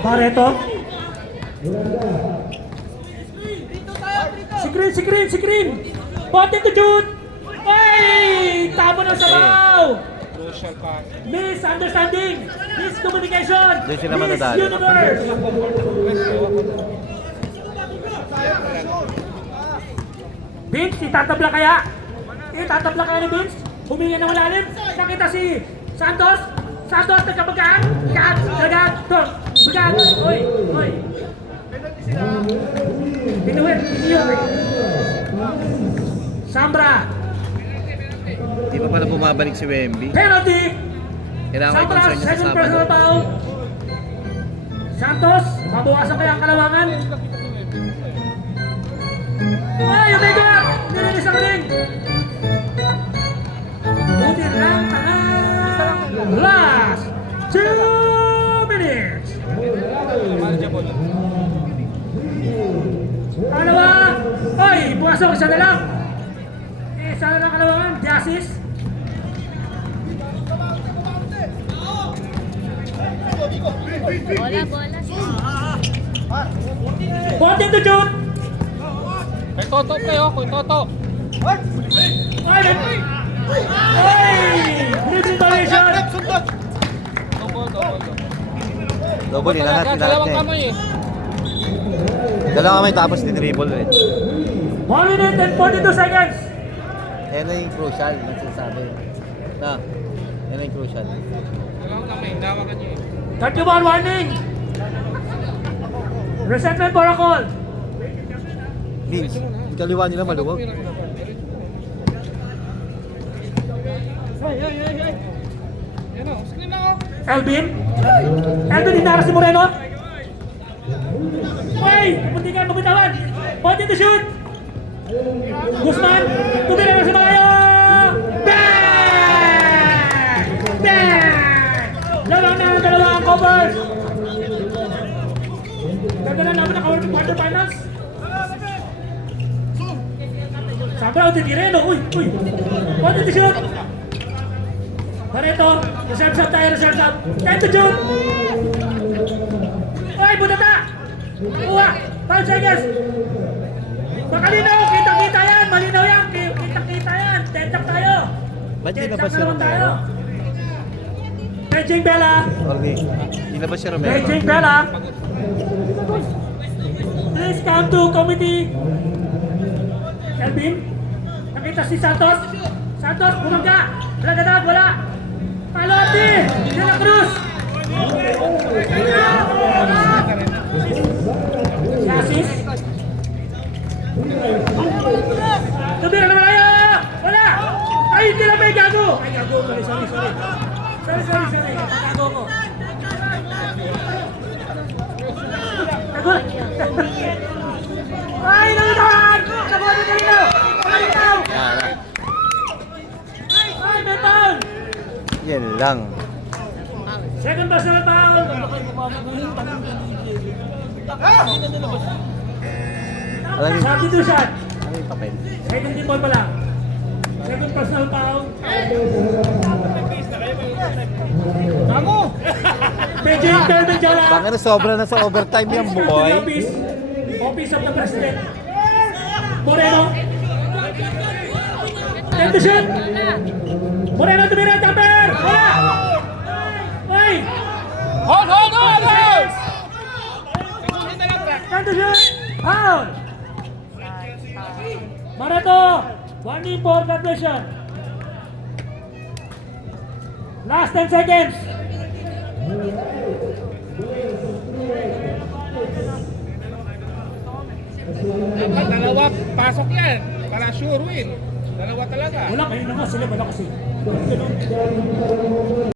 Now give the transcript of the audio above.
Barreto. Si Green. Bote to Jude. Ay! Tabo ng sabaw. Crucial pass. Misunderstanding. Miscommunication. Doon sila madadali. Misuniverse. Vince, itatabla kaya? Itatabla kaya ni Vince? Huminga ng malalim. Nakita si Santos. Santos, nagkabagaan. Kagat. Bagaan. Oy. Pinuwit. Sambra. Di pa pala bumabalik si Wemby. Penalty. Kailangan may Sambra, concern niya sa second Sabado. personal foul. Santos, mabawasan kaya ang kalawangan. Ay, Omega! Nilinis ang ring! Buti lang, last 2 minutes! Kalawa! Ay, pumasok, isa na lang! Isa na lang kalawangan, Jasis. Bola. Bote to Jude! Kay Toto kayo, kay Toto. Ay! Blitz violation! Double. Double, nilahat Dalawang niya. kamay eh. Dalawang kamay tapos dinribble eh. 1 minute and 42 seconds! Yan na yung crucial, yung sinasabi. Na, yan na yung crucial. Dalawang kamay, dawakan niyo eh. 31 warning! Resentment protocol! Vince, yung kaliwa nila maluwag. Yan o, screen na ako. Elvin? Inara si Moreno? Ay! Munti ka magutawan! Bote to shoot! Guzman! Tumira na si Mayo! Bang! Dalawa ang covers! Ganda na namin ang quarterfinals. Sabra o titireno. Uy! Bote to shoot! Barreto! Reserve shot tayo, reserve shot! Time to shoot! Ay! Budata! Uwa! 5 seconds! Makalinaw! Kita-kita yan! Malinaw yan! Kita-kita yan! Tentak tayo! Ba't Tentak nilabas si naman tayo! Romero? Benching Bella! Orly, nilabas si Romero. Benching Bella! Please come to committee! Elvin? Nakita si Santos? Santos, bumangga! Lagadab, wala! Palotti! De La Cruz! Yasis? Tumira naman tayo! Wala! Ay, hindi lang may gago! Ay, gago ko. Sorry. Gago ko. Gago! Ay, nalutawan! Nabuhat yung kanino! Palitaw! Ay, may foul! Yan lang. Second personal foul! Alam niyo, Substitution! ano yung papel? Second team ball pa lang. Second personal foul. Tamo! PJ Intermediala. Baka na sobra na sa overtime yan, boy. Office of the President. Moreno. Time to shoot. Moreno tumira, jumper! Wala! Ay! Hold! Segundo na lang, Brack. Time to shoot! Foul! Marato! Warning for graduation. Last 10 seconds. Dapat dalawa, pasok yan. Para sure win. Dalawa talaga. Wala, kayo na nga sila, wala kasi.